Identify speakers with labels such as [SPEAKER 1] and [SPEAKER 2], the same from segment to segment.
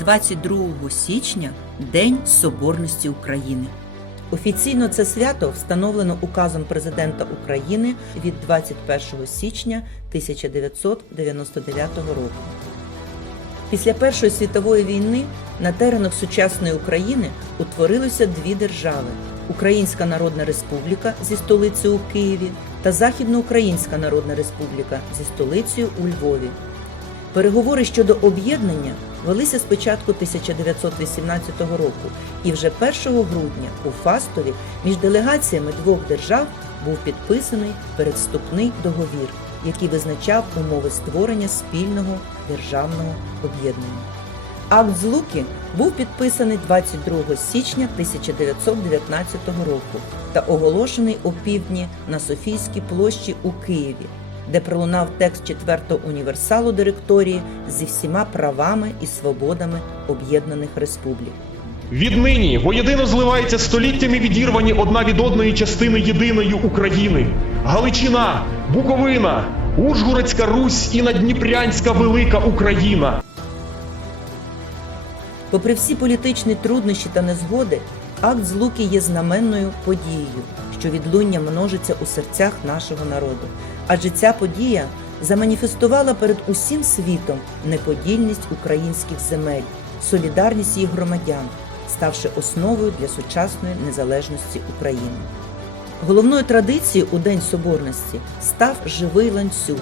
[SPEAKER 1] 22 січня День Соборності України. Офіційно це свято встановлено указом президента України від 21 січня 1999 року. Після Першої світової війни на теренах сучасної України утворилося дві держави: Українська Народна Республіка зі столицею у Києві та Західноукраїнська Народна Республіка зі столицею у Львові. Переговори щодо об'єднання велися з початку 1918 року, і вже 1 грудня у Фастові між делегаціями двох держав був підписаний передступний договір, який визначав умови створення спільного державного об'єднання. Акт Злуки був підписаний 22 січня 1919 року та оголошений опівдні на Софійській площі у Києві, де пролунав текст четвертого універсалу директорії зі всіма правами і свободами об'єднаних республік.
[SPEAKER 2] Віднині воєдино зливаються століттями відірвані одна від одної частини єдиної України. Галичина, Буковина, Ужгородська Русь і Надніпрянська Велика Україна.
[SPEAKER 1] Попри всі політичні труднощі та незгоди, акт Злуки є знаменною подією, що відлуння множиться у серцях нашого народу. Адже ця подія заманіфестувала перед усім світом неподільність українських земель, солідарність їх громадян, ставши основою для сучасної незалежності України. Головною традицією у День Соборності став живий ланцюг,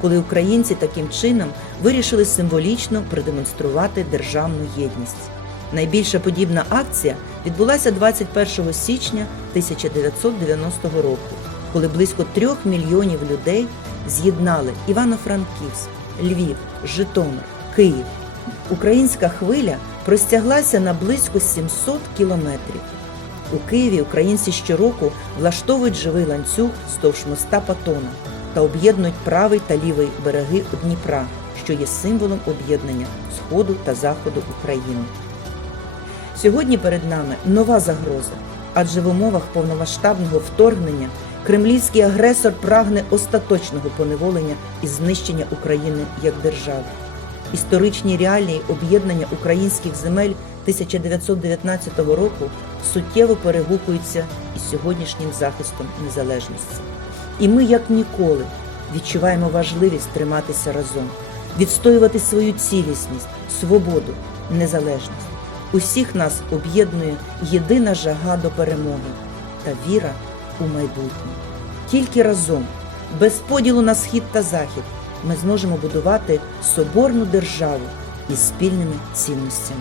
[SPEAKER 1] коли українці таким чином вирішили символічно продемонструвати державну єдність. Найбільша подібна акція відбулася 21 січня 1990 року, коли близько трьох мільйонів людей з'єднали Івано-Франківськ, Львів, Житомир, Київ. Українська хвиля простяглася на близько 700 кілометрів. У Києві українці щороку влаштовують живий ланцюг вздовж моста Патона та об'єднують правий та лівий береги Дніпра, що є символом об'єднання Сходу та Заходу України. Сьогодні перед нами нова загроза, адже в умовах повномасштабного вторгнення кремлівський агресор прагне остаточного поневолення і знищення України як держави. Історичні реалії об'єднання українських земель 1919 року суттєво перегукуються із сьогоднішнім захистом незалежності. І ми, як ніколи, відчуваємо важливість триматися разом, відстоювати свою цілісність, свободу, незалежність. Усіх нас об'єднує єдина жага до перемоги та віра у майбутнє. Тільки разом, без поділу на схід та захід, ми зможемо будувати соборну державу із спільними цінностями.